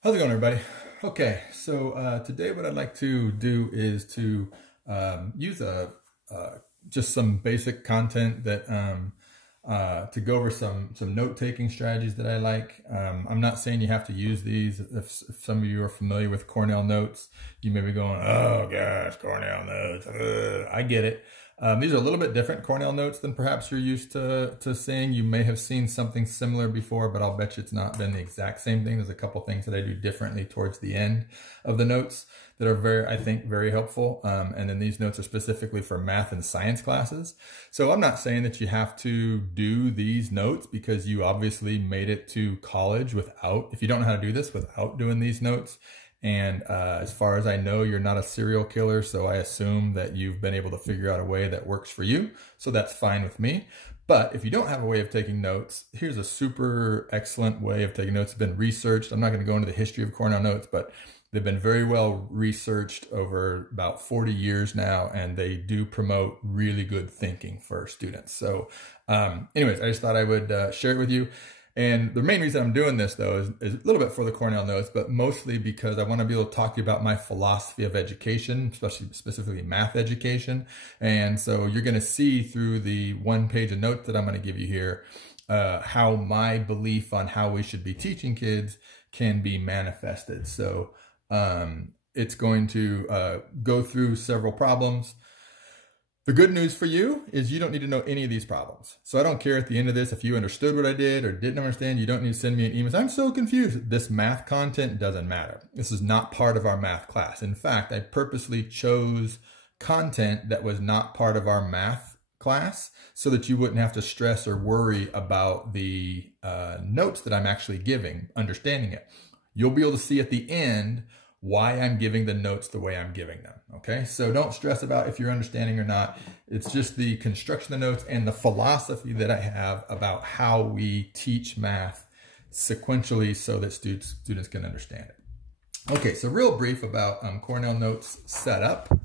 How's it going, everybody? Okay, so today what I'd like to do is to use just some basic content that to go over some note-taking strategies that I like. I'm not saying you have to use these. If some of you are familiar with Cornell notes, you may be going, "Oh gosh, Cornell notes." I get it. These are a little bit different Cornell notes than perhaps you're used to seeing. You may have seen something similar before, but I'll bet you it's not been the exact same thing. There's a couple things that I do differently towards the end of the notes that are I think, very helpful. And then these notes are specifically for math and science classes. So I'm not saying that you have to do these notes because you obviously made it to college if you don't know how to do this, without doing these notes. And as far as I know, you're not a serial killer, so I assume that you've been able to figure out a way that works for you. So that's fine with me. But if you don't have a way of taking notes, here's a super excellent way of taking notes. It's been researched. I'm not going to go into the history of Cornell notes, but they've been very well researched over about 40 years now, and they do promote really good thinking for students. So anyways, I just thought I would share it with you. And the main reason I'm doing this, though, is a little bit for the Cornell notes, but mostly because I want to be able to talk to you about my philosophy of education, specifically math education. And so you're going to see through the one page of notes that I'm going to give you here how my belief on how we should be teaching kids can be manifested. So it's going to go through several problems. The good news for you is you don't need to know any of these problems. So I don't care at the end of this if you understood what I did or didn't understand. You don't need to send me an email. I'm so confused. This math content doesn't matter. This is not part of our math class. In fact, I purposely chose content that was not part of our math class so that you wouldn't have to stress or worry about the notes that I'm actually giving, understanding it. You'll be able to see at the end why I'm giving the notes the way I'm giving them, okay? So don't stress about if you're understanding or not. It's just the construction of the notes and the philosophy that I have about how we teach math sequentially so that students can understand it. Okay, so real brief about Cornell notes setup.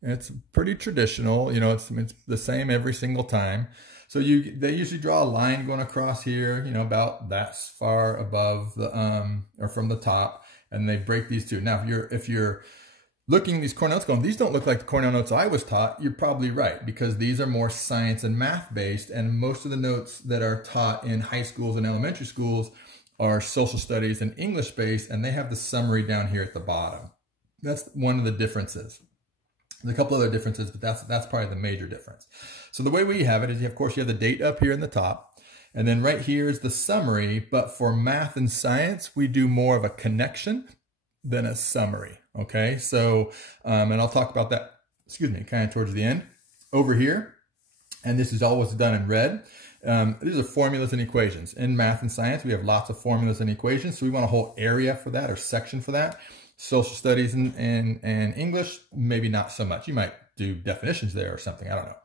It's pretty traditional, you know, it's the same every single time. So they usually draw a line going across here, you know, about that far above the, or from the top. And they break these two. Now, if you're looking at these Cornell notes going, these don't look like the Cornell notes I was taught, you're probably right, because these are more science and math based, and most of the notes that are taught in high schools and elementary schools are social studies and English based, and they have the summary down here at the bottom. That's one of the differences. There's a couple other differences, but that's probably the major difference. So the way we have it is, of course, you have the date up here in the top. And then right here is the summary, but for math and science, we do more of a connection than a summary, okay? So, and I'll talk about that, kind of towards the end. Over here, and this is always done in red, these are formulas and equations. In math and science, we have lots of formulas and equations, so we want a whole area for that or section for that. Social studies and English, maybe not so much. You might do definitions there or something, I don't know.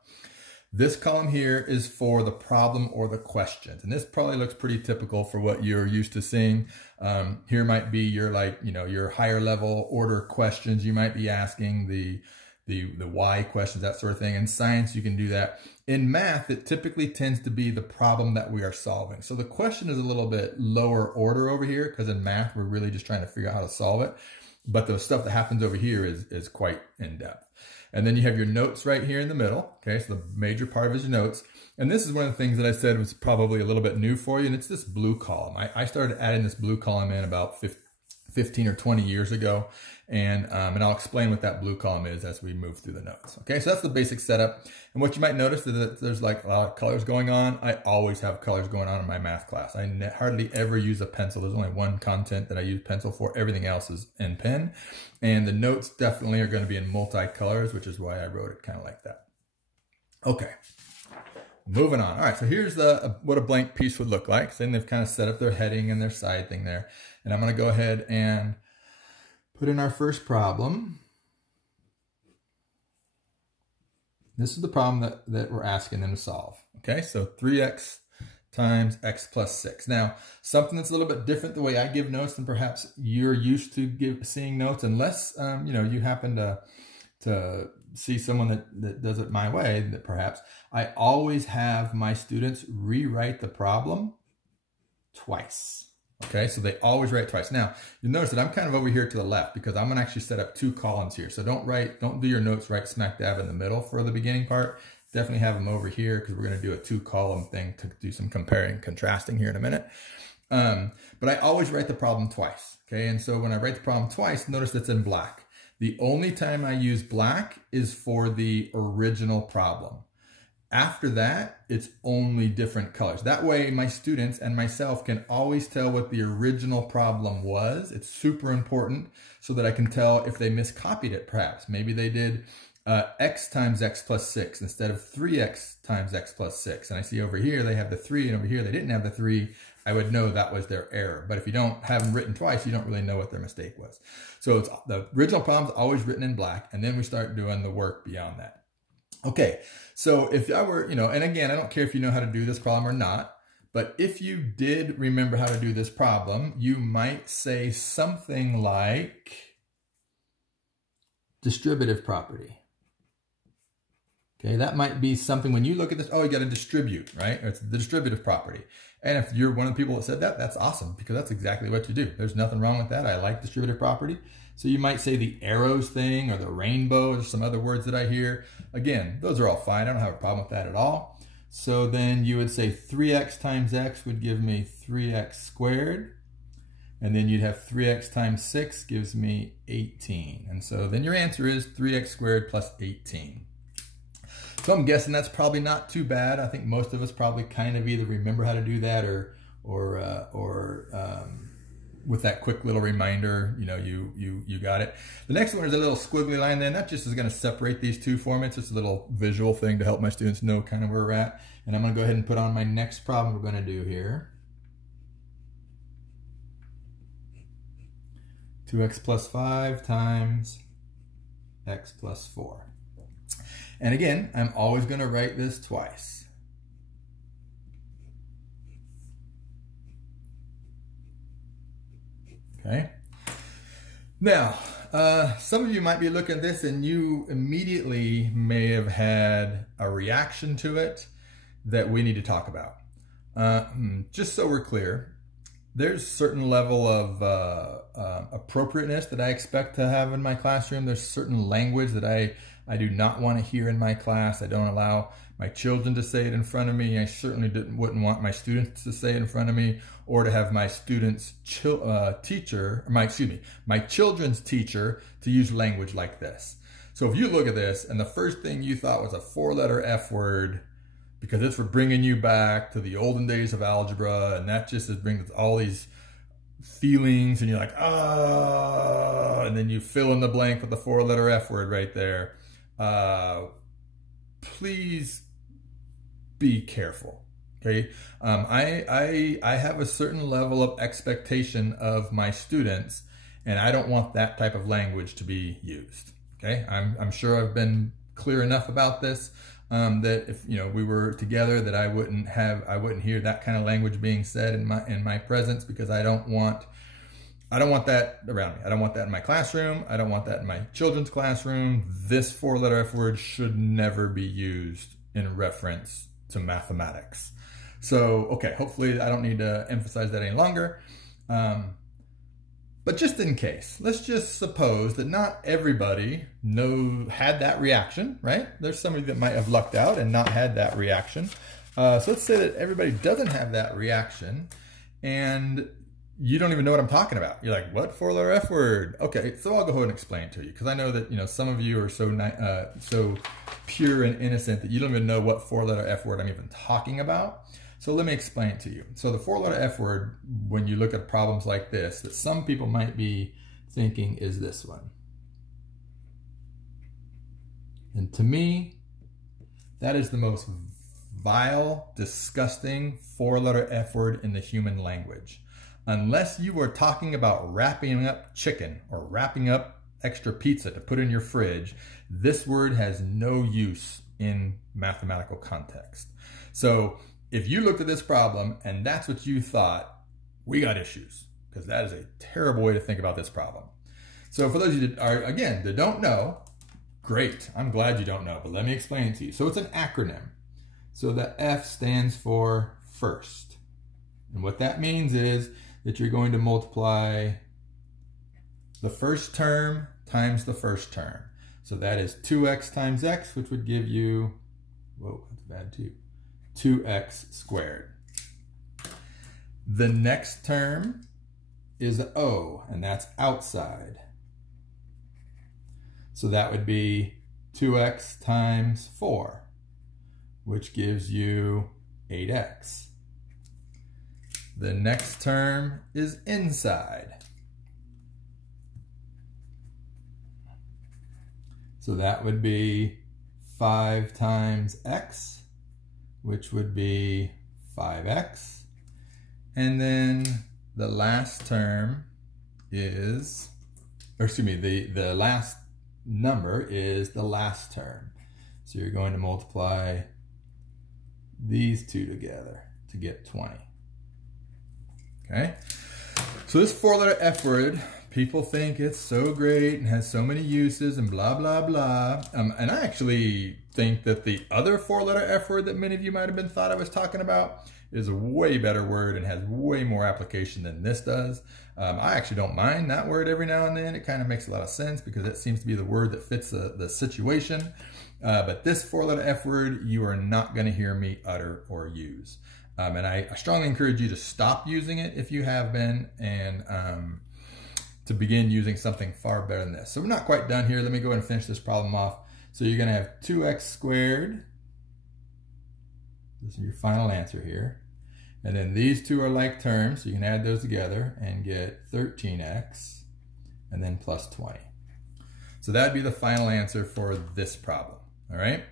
This column here is for the problem or the questions. And this probably looks pretty typical for what you're used to seeing. Here might be your your higher level order questions. You might be asking the why questions, that sort of thing. In science, you can do that. In math, it typically tends to be the problem that we are solving. So the question is a little bit lower order over here because in math, we're really just trying to figure out how to solve it. But the stuff that happens over here is quite in depth. And then you have your notes right here in the middle. Okay, so the major part of it is your notes. And this is one of the things that I said was probably a little bit new for you, and it's this blue column. I started adding this blue column in about 15 or 20 years ago, and I'll explain what that blue column is as we move through the notes. Okay, so that's the basic setup. And what you might notice is that there's like a lot of colors going on. I always have colors going on in my math class. I hardly ever use a pencil. There's only one content that I use pencil for. Everything else is in pen. And the notes definitely are going to be in multicolors, which is why I wrote it kind of like that. Okay. Moving on. All right, so here's what a blank piece would look like. So then they've kind of set up their heading and their side thing there. And I'm going to go ahead and put in our first problem. This is the problem that we're asking them to solve. Okay, so 3x times x plus 6. Now, something that's a little bit different the way I give notes than perhaps you're used to seeing notes, unless you happen to see someone that does it my way, that perhaps I always have my students rewrite the problem twice. Okay, so they always write twice. Now, you'll notice that I'm kind of over here to the left because I'm gonna actually set up 2 columns here. So don't do your notes right smack dab in the middle for the beginning part. Definitely have them over here because we're gonna do a 2-column thing to do some comparing and contrasting here in a minute. But I always write the problem twice, okay? And so when I write the problem twice, notice it's in black. The only time I use black is for the original problem. After that, it's only different colors. That way, my students and myself can always tell what the original problem was. It's super important so that I can tell if they miscopied it, perhaps. Maybe they did x times x plus 6 instead of 3x times x plus 6. And I see over here they have the 3, and over here they didn't have the 3. I would know that was their error. But if you don't have them written twice, you don't really know what their mistake was. So it's, the original problem is always written in black, and then we start doing the work beyond that. Okay, so if I were, and again, I don't care if you know how to do this problem or not, but if you did remember how to do this problem, you might say something like distributive property. Okay, that might be something when you look at this, oh, you got to distribute, right? It's the distributive property. And if you're one of the people that said that, that's awesome because that's exactly what you do. There's nothing wrong with that. I like distributive property. So you might say the arrows thing or the rainbow or some other words that I hear. Again, those are all fine. I don't have a problem with that at all. So then you would say 3x times x would give me 3x squared. And then you'd have 3x times 6 gives me 18. And so then your answer is 3x squared plus 18. So I'm guessing that's probably not too bad. I think most of us probably kind of either remember how to do that or with that quick little reminder, you got it. The next one is a little squiggly line then. That just is going to separate these 2 formats. It's a little visual thing to help my students know kind of where we're at. And I'm going to go ahead and put on my next problem we're going to do here. 2x plus 5 times x plus 4. And again, I'm always going to write this twice. Okay. Now, some of you might be looking at this and you immediately may have had a reaction to it that we need to talk about. Just so we're clear, there's a certain level of appropriateness that I expect to have in my classroom. There's certain language that I do not want to hear in my class. I don't allow my children to say it in front of me. I certainly wouldn't want my students to say it in front of me, or to have my students' my children's teacher to use language like this. So if you look at this and the first thing you thought was a 4-letter F word, because it's for bringing you back to the olden days of algebra, and that just is bringing all these feelings, and you're like, and then you fill in the blank with the 4-letter F word right there. Please be careful, okay? I have a certain level of expectation of my students, and I don't want that type of language to be used, okay? I'm sure I've been clear enough about this, that if we were together, that I wouldn't hear that kind of language being said in my presence, because I don't want that around me. I don't want that in my classroom. I don't want that in my children's classroom. This 4-letter F word should never be used in reference to mathematics. So, okay, hopefully I don't need to emphasize that any longer. But just in case, let's just suppose that not everybody had that reaction, right? There's somebody that might have lucked out and not had that reaction. So let's say that everybody doesn't have that reaction, and you don't even know what I'm talking about. You're like, what 4-letter F word? Okay, so I'll go ahead and explain it to you, because I know that some of you are so pure and innocent that you don't even know what 4-letter F word I'm even talking about. So let me explain it to you. So the 4-letter F word, when you look at problems like this, that some people might be thinking is this one. And to me, that is the most vile, disgusting 4-letter F word in the human language. Unless you are talking about wrapping up chicken or wrapping up extra pizza to put in your fridge, this word has no use in mathematical context. So if you looked at this problem and that's what you thought, we got issues, because that is a terrible way to think about this problem. So for those of you that don't know, great, I'm glad you don't know, but let me explain it to you. So it's an acronym. So the F stands for first. And what that means is that you're going to multiply the first term times the first term. So that is 2x times x, which would give you, whoa, that's bad too, 2x squared. The next term is O, and that's outside. So that would be 2x times 4, which gives you 8x. The next term is inside. So that would be 5 times x, which would be 5x. And then the last term is, or excuse me, the last number is the last term. So you're going to multiply these two together to get 20. Okay? So this four-letter F word, people think it's so great and has so many uses and blah, blah, blah. And I actually think that the other four-letter F word that many of you might have been thought I was talking about is a way better word and has way more application than this does. I actually don't mind that word every now and then. It kind of makes a lot of sense because it seems to be the word that fits the situation. But this four-letter F word, you are not going to hear me utter or use. And I strongly encourage you to stop using it if you have been, and to begin using something far better than this. So we're not quite done here. Let me go ahead and finish this problem off. So you're going to have 2x squared. This is your final answer here. And then these two are like terms, so you can add those together and get 13x, and then plus 20. So that'd be the final answer for this problem, all right?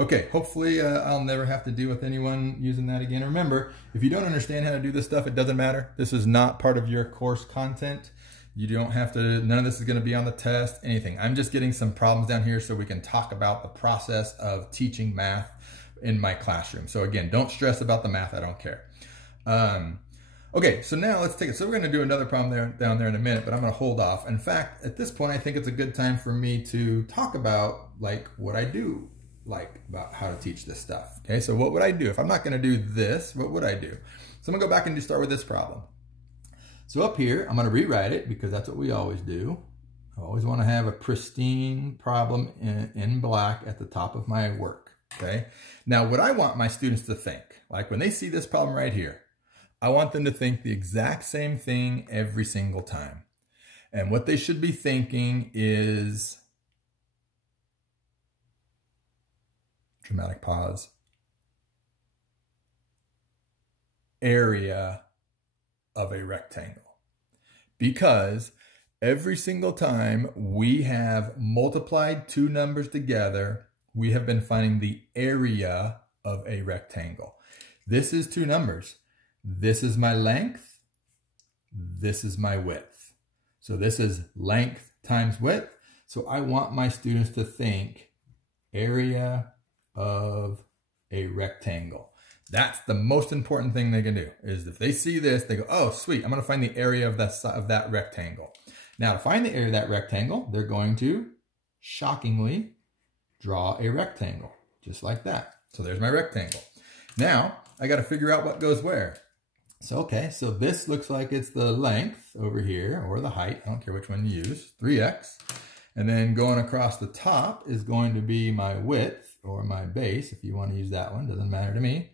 Okay, hopefully I'll never have to deal with anyone using that again. Remember, if you don't understand how to do this stuff, it doesn't matter. This is not part of your course content. You don't have to, none of this is gonna be on the test, anything. I'm just getting some problems down here so we can talk about the process of teaching math in my classroom. So again, don't stress about the math, I don't care. Okay, so now let's take it. So we're going to do another problem down there in a minute, but I'm going to hold off. In fact, at this point, I think it's a good time for me to talk about like what I do, like about how to teach this stuff. Okay, so what would I do? If I'm not going to do this, what would I do? So I'm going to go back and start with this problem. So up here, I'm going to rewrite it because that's what we always do. I always want to have a pristine problem in black at the top of my work. Okay, now what I want my students to think, like when they see this problem right here, I want them to think the exact same thing every single time. And what they should be thinking is, dramatic pause, area of a rectangle. Because every single time we have multiplied two numbers together, we have been finding the area of a rectangle. This is two numbers. This is my length. This is my width. So this is length times width. So I want my students to think area of a rectangle. That's the most important thing they can do, is if they see this, they go, oh, sweet, I'm going to find the area of that rectangle. Now, to find the area of that rectangle, they're going to, shockingly, draw a rectangle, just like that. So there's my rectangle. Now, I got to figure out what goes where. So, okay, so this looks like it's the length over here, or the height, I don't care which one you use, 3x. And then going across the top is going to be my width, or my base, if you want to use that one, doesn't matter to me.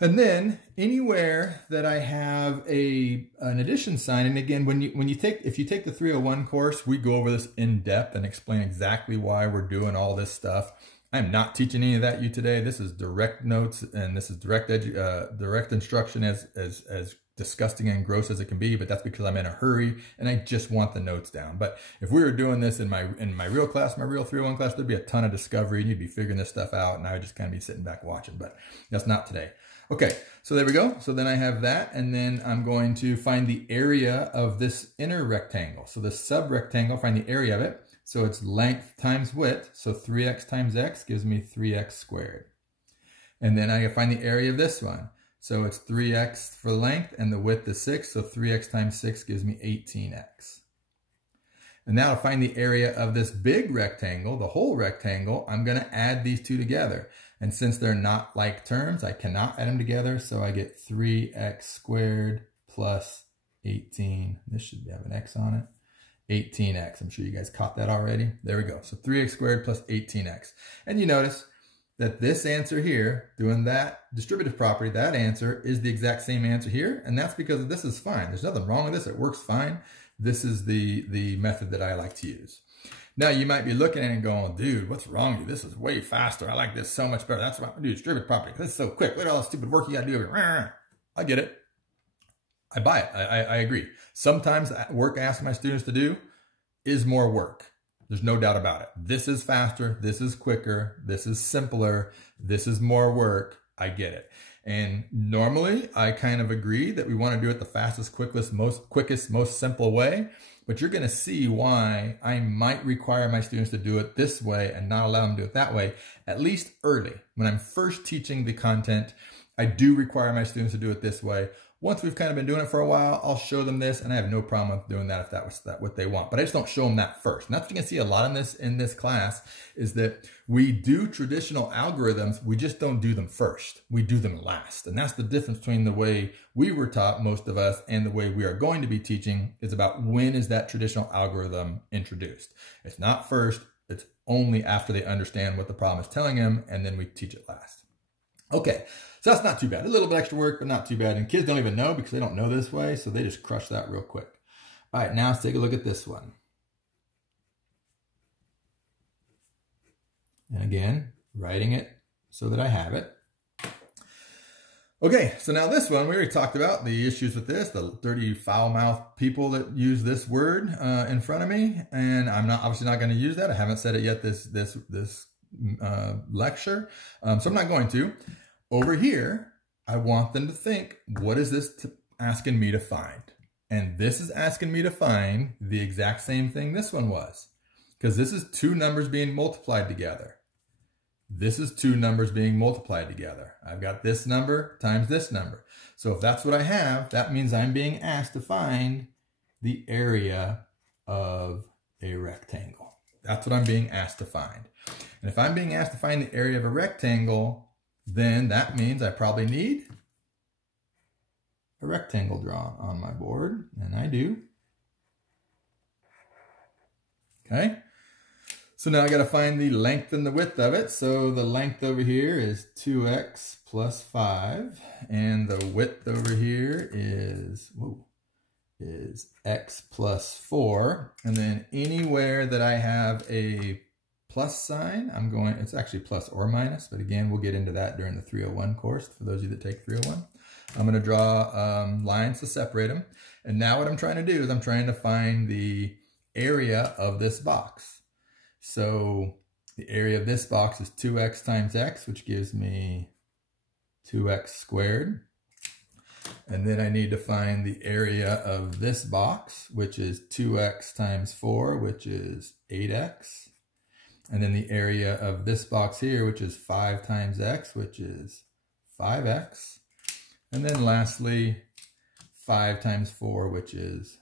And then anywhere that I have an addition sign, and again, if you take the 301 course, we go over this in depth and explain exactly why we're doing all this stuff. I'm not teaching any of that you today. This is direct notes, and this is direct instruction, as disgusting and gross as it can be, but that's because I'm in a hurry and I just want the notes down. But if we were doing this in my real class, my real 301 class, there'd be a ton of discovery and you'd be figuring this stuff out, and I would just kind of be sitting back watching, but that's not today. Okay, so there we go. So then I have that, and then I'm going to find the area of this inner rectangle. So the sub-rectangle, find the area of it. So it's length times width. So 3x times x gives me 3x squared. And then I find the area of this one. So it's 3x for length, and the width is 6. So 3x times 6 gives me 18x. And now to find the area of this big rectangle, the whole rectangle, I'm going to add these two together. And since they're not like terms, I cannot add them together. So I get 3x squared plus 18. This should have an x on it. 18x. I'm sure you guys caught that already. There we go. So 3x squared plus 18x. And you notice that this answer here, doing that distributive property, that answer is the exact same answer here. And that's because this is fine. There's nothing wrong with this. It works fine. This is the method that I like to use. Now you might be looking at it and going, dude, what's wrong with you? This is way faster. I like this so much better. That's why I do distributive property. This is so quick. Look at all the stupid work you got to do. I get it. I buy it. I agree. Sometimes work I ask my students to do is more work. There's no doubt about it. This is faster. This is quicker. This is simpler. This is more work. I get it. And normally I kind of agree that we want to do it the fastest, quickest, most simple way. But you're going to see why I might require my students to do it this way and not allow them to do it that way, at least early. When I'm first teaching the content, I do require my students to do it this way. Once we've kind of been doing it for a while, I'll show them this, and I have no problem with doing that if that was what they want. But I just don't show them that first. And that's what you can see a lot in this class is that we do traditional algorithms, we just don't do them first. We do them last. And that's the difference between the way we were taught, most of us, and the way we are going to be teaching is about when is that traditional algorithm introduced. It's not first, it's only after they understand what the problem is telling them, and then we teach it last. Okay, so that's not too bad. A little bit extra work, but not too bad. And kids don't even know because they don't know this way, so they just crush that real quick. All right, now let's take a look at this one. And again, writing it so that I have it. Okay, so now this one, we already talked about the issues with this, the dirty foul-mouthed people that use this word in front of me. And I'm obviously not going to use that. I haven't said it yet this lecture, so I'm not going to. Over here, I want them to think, what is this asking me to find? And this is asking me to find the exact same thing this one was, because this is two numbers being multiplied together. This is two numbers being multiplied together. I've got this number times this number. So if that's what I have, that means I'm being asked to find the area of a rectangle. That's what I'm being asked to find. And if I'm being asked to find the area of a rectangle, then that means I probably need a rectangle drawn on my board, and I do. Okay, so now I got to find the length and the width of it. So the length over here is 2x plus 5, and the width over here is x plus 4. And then anywhere that I have a plus sign, it's actually plus or minus, but again, we'll get into that during the 301 course for those of you that take 301. I'm going to draw lines to separate them. And now what I'm trying to do is I'm trying to find the area of this box. So the area of this box is 2x times x, which gives me 2x squared. And then I need to find the area of this box, which is 2x times 4, which is 8x. And then the area of this box here, which is 5 times x, which is 5x. And then lastly, 5 times 4, which is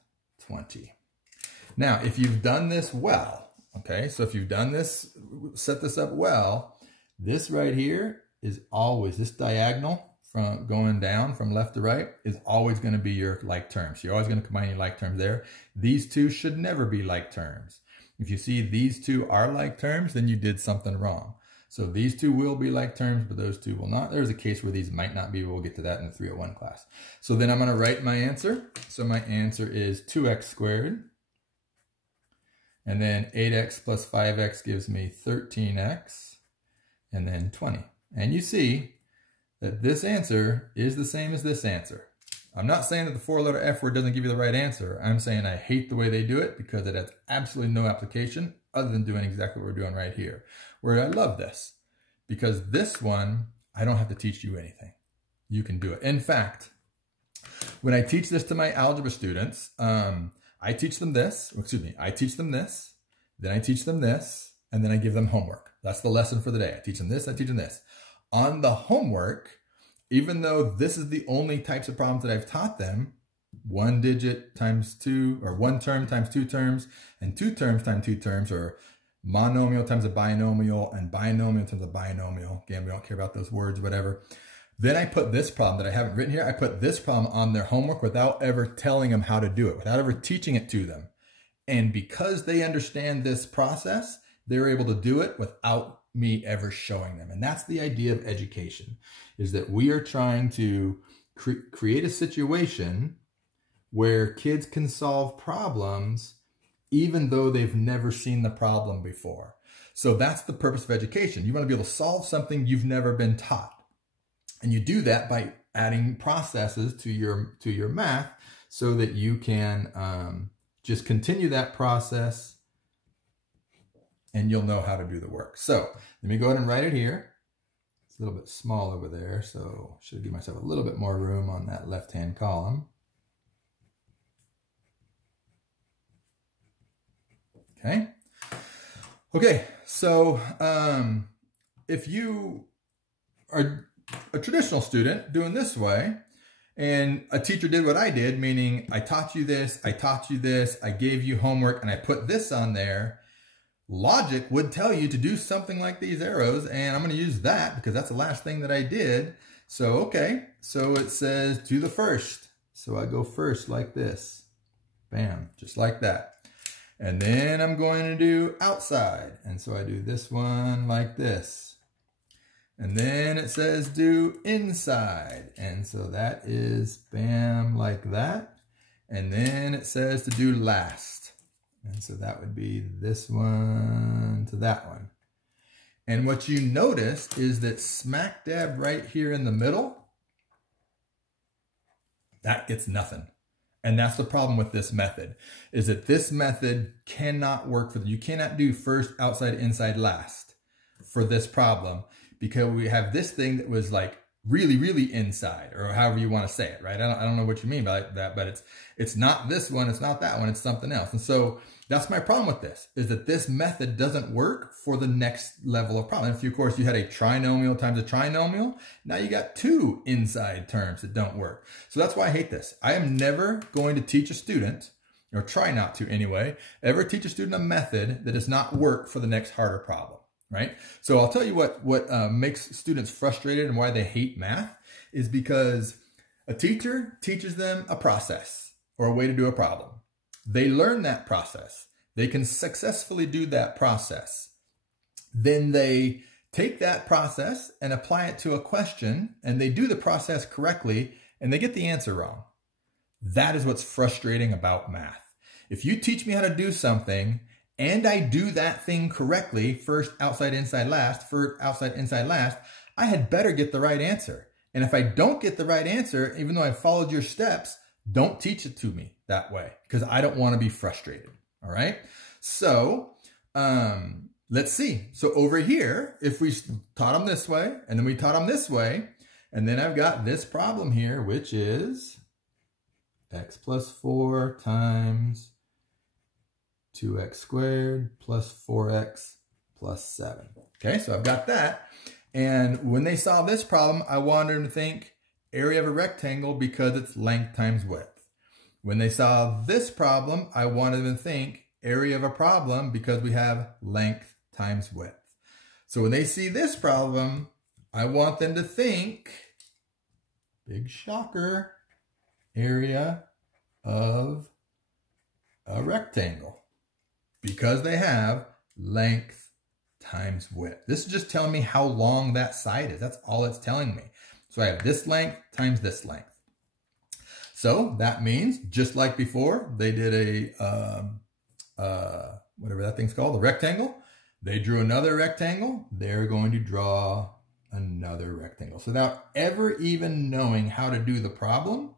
20. Now, if you've done this well, okay, so if you've done this, set this up well, this right here is always, this diagonal from going down from left to right is always going to be your like terms. You're always going to combine your like terms there. These two should never be like terms. If you see these two are like terms, then you did something wrong. So these two will be like terms, but those two will not. There's a case where these might not be. We'll get to that in the 301 class. So then I'm going to write my answer. So my answer is 2x squared. And then 8x plus 5x gives me 13x. And then 20. And you see that this answer is the same as this answer. I'm not saying that the 4-letter F word doesn't give you the right answer. I'm saying I hate the way they do it because it has absolutely no application other than doing exactly what we're doing right here. Where I love this because this one, I don't have to teach you anything. You can do it. In fact, when I teach this to my algebra students, I teach them this, I teach them this, then I teach them this, and then I give them homework. That's the lesson for the day. I teach them this, I teach them this. On the homework, even though this is the only types of problems that I've taught them, 1 digit times 2, or 1 term times 2 terms, and 2 terms times 2 terms, or monomial times a binomial, and binomial times a binomial. Again, we don't care about those words, whatever. Then I put this problem that I haven't written here, I put this problem on their homework without ever telling them how to do it, without ever teaching it to them. And because they understand this process, they're able to do it without me ever showing them. And that's the idea of education, is that we are trying to create a situation where kids can solve problems even though they've never seen the problem before. So that's the purpose of education. You want to be able to solve something you've never been taught. And you do that by adding processes to your math so that you can just continue that process and you'll know how to do the work. So let me go ahead and write it here. It's a little bit small over there, so I should give myself a little bit more room on that left-hand column. Okay, so if you are a traditional student doing this way, and a teacher did what I did, meaning I taught you this, I taught you this, I gave you homework, and I put this on there, logic would tell you to do something like these arrows, and I'm going to use that because that's the last thing that I did. So, okay, so it says do the first. So I go first like this. Bam, just like that. And then I'm going to do outside. And so I do this one like this. And then it says do inside. And so that is bam, like that. And then it says to do last. And so that would be this one to that one. And what you notice is that smack dab right here in the middle, that gets nothing. And that's the problem with this method, is that this method cannot work for you. You cannot do first, outside, inside, last for this problem, because we have this thing that was like really, really inside, or however you want to say it, right? I don't know what you mean by that, but it's not this one, it's not that one, it's something else. And so that's my problem with this, is that this method doesn't work for the next level of problem. If you, of course, you had a trinomial times a trinomial, now you got two inside terms that don't work. So that's why I hate this. I am never going to teach a student, or try not to anyway, ever teach a student a method that does not work for the next harder problem. Right? So I'll tell you what makes students frustrated and why they hate math is because a teacher teaches them a process or a way to do a problem. They learn that process. They can successfully do that process. Then they take that process and apply it to a question, and they do the process correctly and they get the answer wrong. That is what's frustrating about math. If you teach me how to do something and I do that thing correctly, first, outside, inside, last, first, outside, inside, last, I had better get the right answer. And if I don't get the right answer, even though I followed your steps, don't teach it to me that way, because I don't want to be frustrated. All right. So let's see. So over here, if we taught them this way, and then we taught them this way, and then I've got this problem here, which is x plus 4 times 2x squared plus 4x plus 7. Okay, so I've got that. And when they saw this problem, I wanted them to think area of a rectangle because it's length times width. When they saw this problem, I wanted them to think area of a problem because we have length times width. So when they see this problem, I want them to think, big shocker, area of a rectangle, because they have length times width. This is just telling me how long that side is. That's all it's telling me. So I have this length times this length. So that means, just like before, they did a, whatever that thing's called, a rectangle. They drew another rectangle. They're going to draw another rectangle. So without ever even knowing how to do the problem,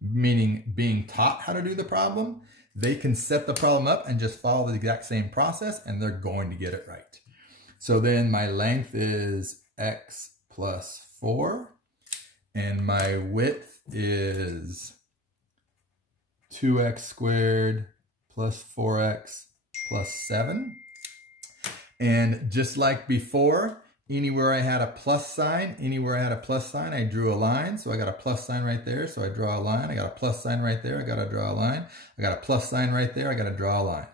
meaning being taught how to do the problem, they can set the problem up and just follow the exact same process, and they're going to get it right. So then my length is x plus 4, and my width is 2x squared plus 4x plus 7. And just like before, anywhere I had a plus sign, I drew a line. So I got a plus sign right there, so I draw a line. I got a plus sign right there, I got to draw a line. I got a plus sign right there, I got to draw a line.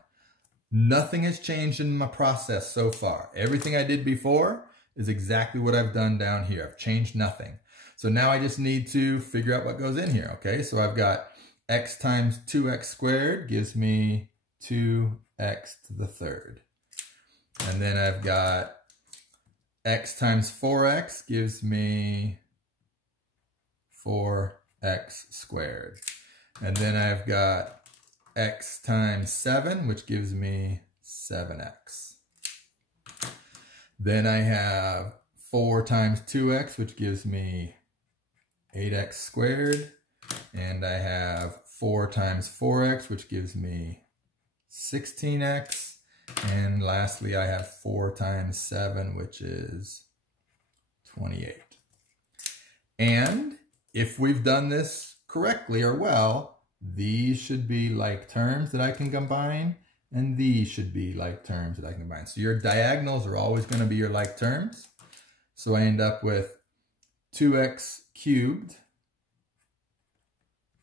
Nothing has changed in my process so far. Everything I did before is exactly what I've done down here. I've changed nothing. So now I just need to figure out what goes in here, okay? So I've got x times 2x squared gives me 2x to the third. And then I've got x times 4x gives me 4x squared. And then I've got x times 7, which gives me 7x. Then I have 4 times 2x, which gives me 8x squared. And I have 4 times 4x, which gives me 16x. And lastly, I have 4 times 7, which is 28. And if we've done this correctly or well, these should be like terms that I can combine, and these should be like terms that I can combine. So your diagonals are always going to be your like terms. So I end up with 2x cubed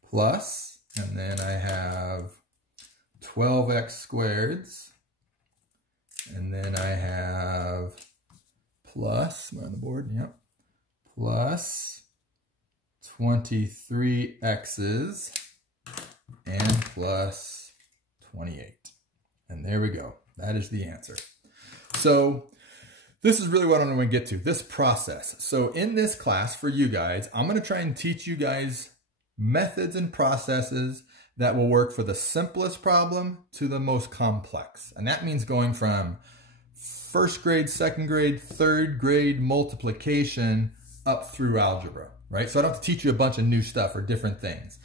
plus, and then I have 12x squareds, and then I have plus, am I on the board? Yep. Plus 23x's and plus 28. And there we go. That is the answer. So this is really what I'm going to get to, this process. So in this class for you guys, I'm going to try and teach you guys methods and processes that will work for the simplest problem to the most complex. And that means going from first grade, second grade, third grade multiplication up through algebra, right? So I don't have to teach you a bunch of new stuff or different things.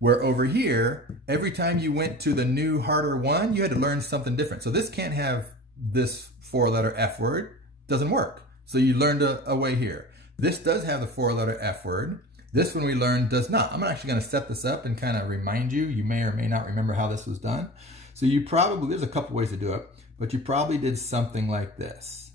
Where over here, every time you went to the new harder one, you had to learn something different. So this can't have this 4-letter F word, doesn't work. So you learned a way here. This does have the 4-letter F word. This one we learned does not. I'm actually going to set this up and kind of remind you. You may or may not remember how this was done. So you probably, there's a couple ways to do it, but you probably did something like this.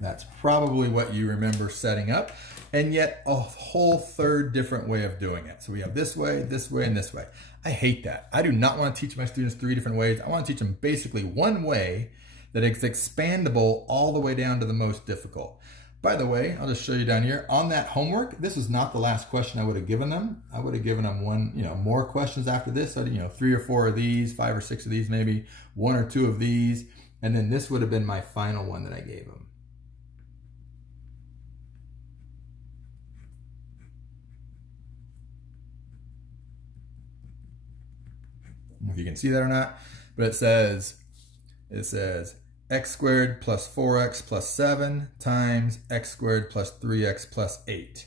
That's probably what you remember setting up, and yet a whole third different way of doing it. So we have this way, and this way. I hate that. I do not want to teach my students 3 different ways. I want to teach them basically one way that is expandable all the way down to the most difficult. By the way, I'll just show you down here. On that homework, this is not the last question I would have given them. I would have given them more questions after this. So, 3 or 4 of these, 5 or 6 of these, maybe 1 or 2 of these. And then this would have been my final one that I gave them. If you can see that or not, but it says x squared plus 4x plus 7 times x squared plus 3x plus 8.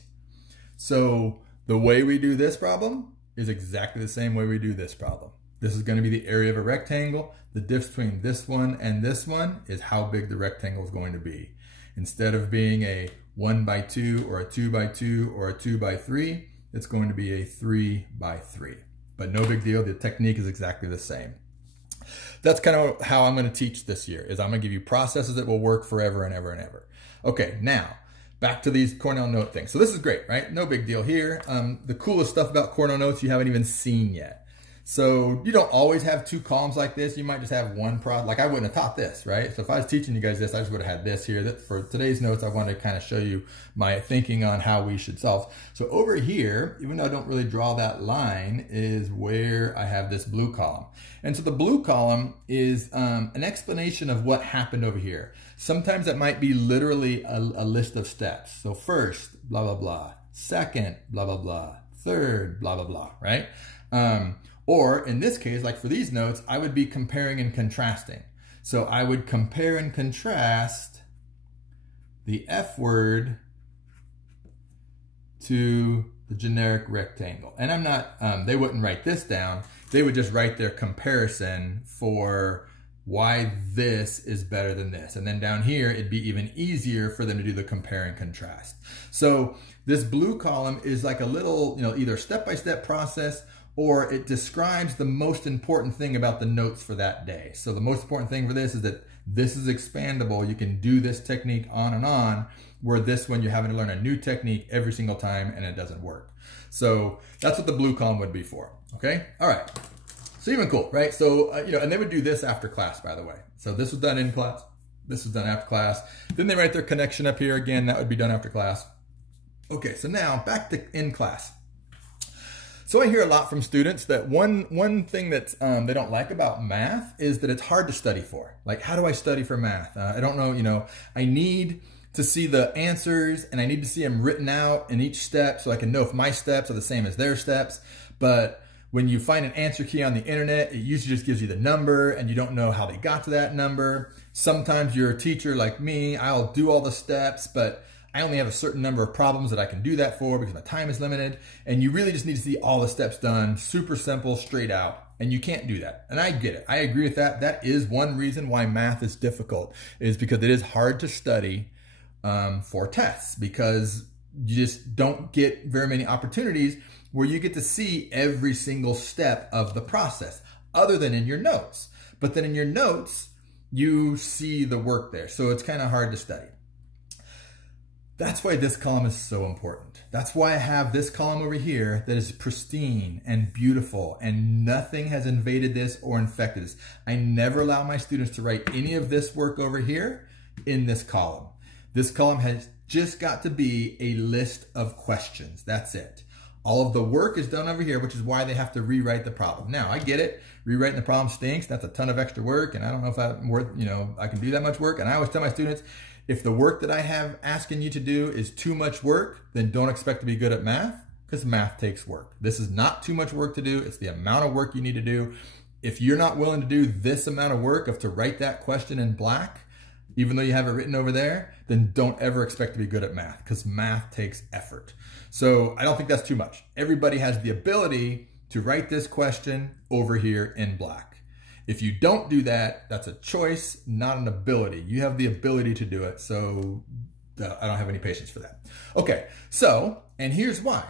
So the way we do this problem is exactly the same way we do this problem. This is going to be the area of a rectangle. The difference between this one and this one is how big the rectangle is going to be. Instead of being a 1 by 2 or a 2 by 2 or a 2 by 3, it's going to be a 3 by 3. But no big deal, the technique is exactly the same. That's kind of how I'm going to teach this year, is I'm going to give you processes that will work forever and ever and ever. Okay, now, back to these Cornell note things. So this is great, right? No big deal here. The coolest stuff about Cornell notes you haven't even seen yet. So you don't always have 2 columns like this. You might just have one product. Like I wouldn't have taught this, right? So if I was teaching you guys this, I just would have had this here. That for today's notes, I wanted to kind of show you my thinking on how we should solve. So over here, even though I don't really draw that line, is where I have this blue column. And so the blue column is an explanation of what happened over here. Sometimes that might be literally a list of steps. So first, blah, blah, blah. Second, blah, blah, blah. Third, blah, blah, blah, right? Or in this case, like for these notes, I would be comparing and contrasting. So I would compare and contrast the F word to the generic rectangle. And I'm not, they wouldn't write this down. They would just write their comparison for why this is better than this. And then down here, it'd be even easier for them to do the compare and contrast. So this blue column is like a little, either step-by-step process, or it describes the most important thing about the notes for that day. So the most important thing for this is that this is expandable. You can do this technique on and on, where this one you're having to learn a new technique every single time and it doesn't work. So that's what the blue column would be for, okay? All right, so even cool, right? So, and they would do this after class, by the way. So this was done in class. This is done after class. Then they write their connection up here again. That would be done after class. Okay, so now back to in class. So I hear a lot from students that one thing that they don't like about math is that it's hard to study for. Like, how do I study for math? I don't know, you know, I need to see the answers and I need to see them written out in each step so I can know if my steps are the same as their steps. But when you find an answer key on the internet, it usually just gives you the number and you don't know how they got to that number. Sometimes you're a teacher like me, I'll do all the steps, but I only have a certain number of problems that I can do that for because my time is limited. And you really just need to see all the steps done, super simple, straight out. And you can't do that. And I get it. I agree with that. That is one reason why math is difficult, is because it is hard to study for tests, because you just don't get very many opportunities where you get to see every single step of the process other than in your notes. But then in your notes, you see the work there. So it's kind of hard to study. That's why this column is so important. That's why I have this column over here that is pristine and beautiful and nothing has invaded this or infected this. I never allow my students to write any of this work over here in this column. This column has just got to be a list of questions. That's it. All of the work is done over here, which is why they have to rewrite the problem. Now, I get it. Rewriting the problem stinks. That's a ton of extra work, and I don't know if I'm worth, you know, I can do that much work. And I always tell my students, if the work that I have asking you to do is too much work, then don't expect to be good at math, because math takes work. This is not too much work to do. It's the amount of work you need to do. If you're not willing to do this amount of work of to write that question in black, even though you have it written over there, then don't ever expect to be good at math, because math takes effort. So I don't think that's too much. Everybody has the ability to write this question over here in black. If you don't do that, that's a choice, not an ability. You have the ability to do it, so I don't have any patience for that. Okay, so, and here's why.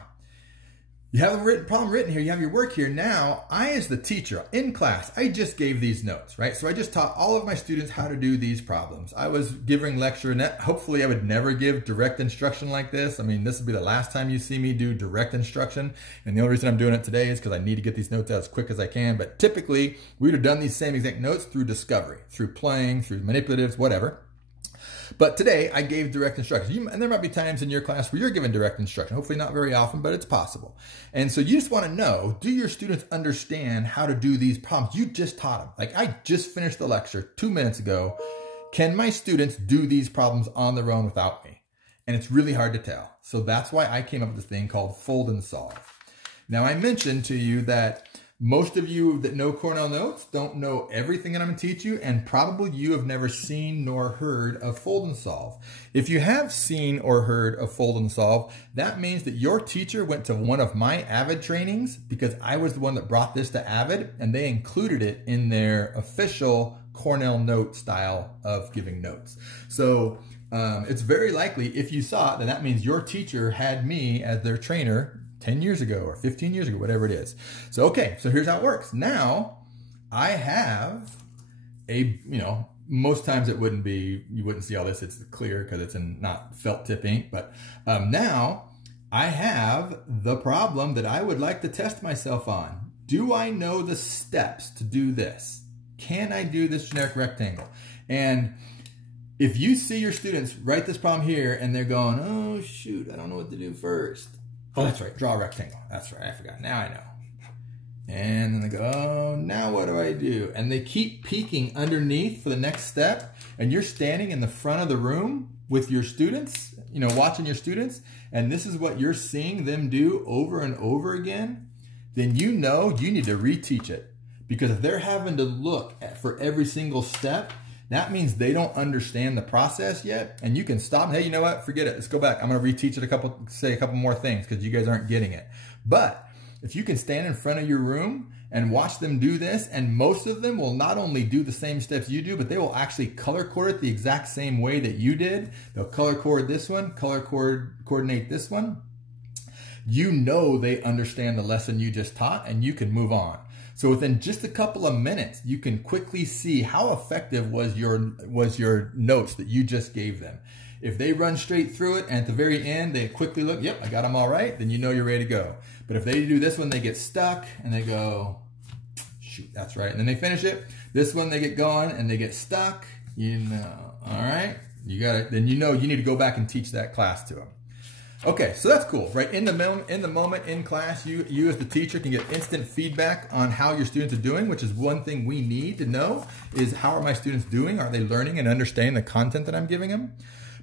You have a problem written here, you have your work here. Now, I as the teacher in class, I just gave these notes, right? So I just taught all of my students how to do these problems. I was giving lecture, and hopefully I would never give direct instruction like this. I mean, this will be the last time you see me do direct instruction. And the only reason I'm doing it today is because I need to get these notes out as quick as I can. But typically, we would have done these same exact notes through discovery, through playing, through manipulatives, whatever. But today I gave direct instruction. And there might be times in your class where you're given direct instruction. Hopefully not very often, but it's possible. And so you just want to know, do your students understand how to do these problems? You just taught them. Like, I just finished the lecture 2 minutes ago. Can my students do these problems on their own without me? And it's really hard to tell. So that's why I came up with this thing called fold and solve. Now, I mentioned to you that most of you that know Cornell Notes don't know everything that I'm going to teach you, and probably you have never seen nor heard of fold and solve. If you have seen or heard of fold and solve, that means that your teacher went to one of my Avid trainings, because I was the one that brought this to Avid, and they included it in their official Cornell Note style of giving notes. So it's very likely, if you saw it, then that means your teacher had me as their trainer 10 years ago or 15 years ago, whatever it is. So, okay, so here's how it works. Now, I have a, most times it wouldn't be, you wouldn't see all this, it's clear because it's in not felt tip ink, but now I have the problem that I would like to test myself on. Do I know the steps to do this? Can I do this generic rectangle? And if you see your students write this problem here and they're going, oh shoot, I don't know what to do first. Oh, that's right. Draw a rectangle. That's right. I forgot. Now I know. And then they go, oh, now what do I do? And they keep peeking underneath for the next step. And you're standing in the front of the room with your students, watching your students. And this is what you're seeing them do over and over again. Then you know you need to reteach it. Because if they're having to look for every single step, that means they don't understand the process yet, and you can stop. Hey, you know what? Forget it. Let's go back. I'm going to reteach it say a couple more things because you guys aren't getting it. But if you can stand in front of your room and watch them do this, and most of them will not only do the same steps you do, but they will actually color coordinate the exact same way that you did. They'll color coordinate this one, color coordinate this one. You know they understand the lesson you just taught, and you can move on. So within just a couple of minutes, you can quickly see how effective was your notes that you just gave them. If they run straight through it and at the very end, they quickly look, yep, I got them all right, then you know you're ready to go. But if they do this one, they get stuck and they go, shoot, that's right. And then they finish it. This one, they get going and they get stuck, All right, you got it. Then you know you need to go back and teach that class to them. Okay, so that's cool, right? In the moment in class, you as the teacher can get instant feedback on how your students are doing, which is one thing we need to know is how are my students doing? Are they learning and understanding the content that I'm giving them?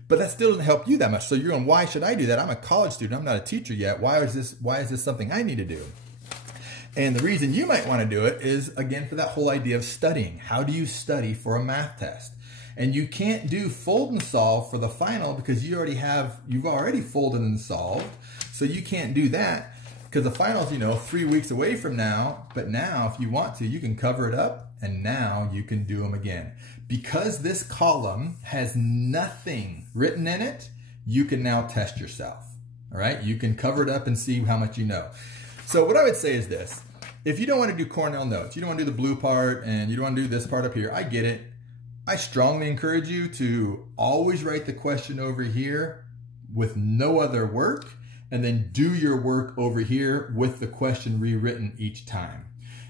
But that still doesn't help you that much. So you're going, why should I do that? I'm a college student. I'm not a teacher yet. Why is this something I need to do? And the reason you might want to do it is, again, for that whole idea of studying. How do you study for a math test? And you can't do fold and solve for the final because you've already folded and solved. So you can't do that because the final's, 3 weeks away from now. But now, if you want to, you can cover it up and now you can do them again. Because this column has nothing written in it, you can now test yourself. All right, you can cover it up and see how much you know. So what I would say is this: if you don't want to do Cornell notes, you don't want to do the blue part and you don't want to do this part up here, I get it. I strongly encourage you to always write the question over here with no other work and then do your work over here with the question rewritten each time.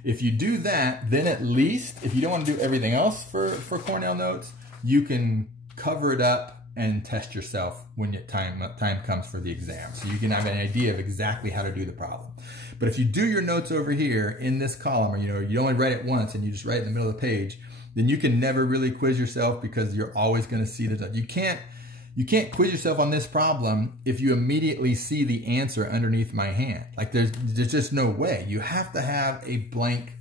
If you do that, then at least, if you don't want to do everything else for Cornell notes, you can cover it up and test yourself when time comes for the exam. So you can have an idea of exactly how to do the problem. But if you do your notes over here in this column, or you only write it once and you just write it in the middle of the page, then you can never really quiz yourself because you're always going to see the, you can't quiz yourself on this problem if you immediately see the answer underneath my hand. Like there's just no way. You have to have a blank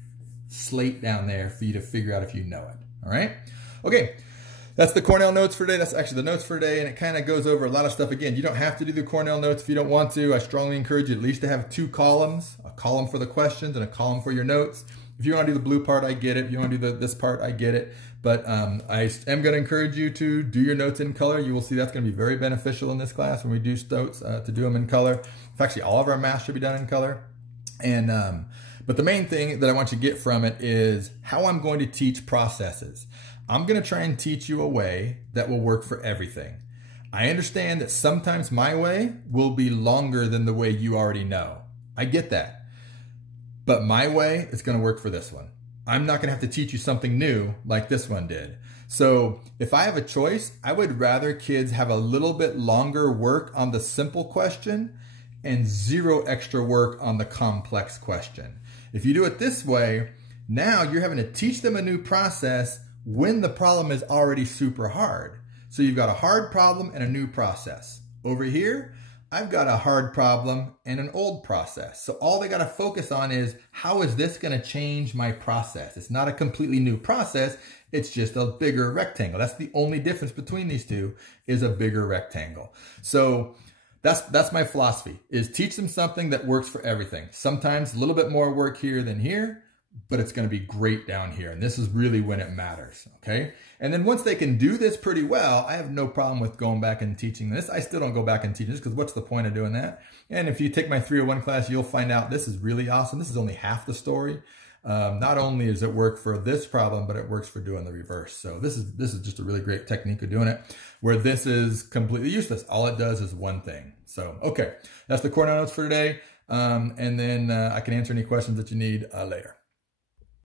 slate down there for you to figure out if you know it. All right. Okay. That's the Cornell notes for today. That's actually the notes for today. And it kind of goes over a lot of stuff. Again, you don't have to do the Cornell notes if you don't want to. I strongly encourage you at least to have 2 columns, a column for the questions and a column for your notes. If you want to do the blue part, I get it. If you want to do this part, I get it. But I am going to encourage you to do your notes in color. You will see that's going to be very beneficial in this class when we do notes to do them in color. Actually, all of our math should be done in color. And but the main thing that I want you to get from it is how I'm going to teach processes. I'm going to try and teach you a way that will work for everything. I understand that sometimes my way will be longer than the way you already know. I get that. But my way is going to work for this one. I'm not going to have to teach you something new like this one did. So if I have a choice, I would rather kids have a little bit longer work on the simple question and 0 extra work on the complex question. If you do it this way, now you're having to teach them a new process when the problem is already super hard. So you've got a hard problem and a new process. Over here, I've got a hard problem and an old process. So all they got to focus on is, how is this going to change my process? It's not a completely new process. It's just a bigger rectangle. That's the only difference between these two, is a bigger rectangle. So that's my philosophy, is teach them something that works for everything. Sometimes a little bit more work here than here, but it's going to be great down here. And this is really when it matters. Okay. And then once they can do this pretty well, I have no problem with going back and teaching this. I still don't go back and teach this because what's the point of doing that? And if you take my 301 class, you'll find out this is really awesome. This is only half the story. Not only does it work for this problem, but it works for doing the reverse. So this is just a really great technique of doing it, where this is completely useless. All it does is one thing. So, okay, that's the Cornell notes for today. And then I can answer any questions that you need later.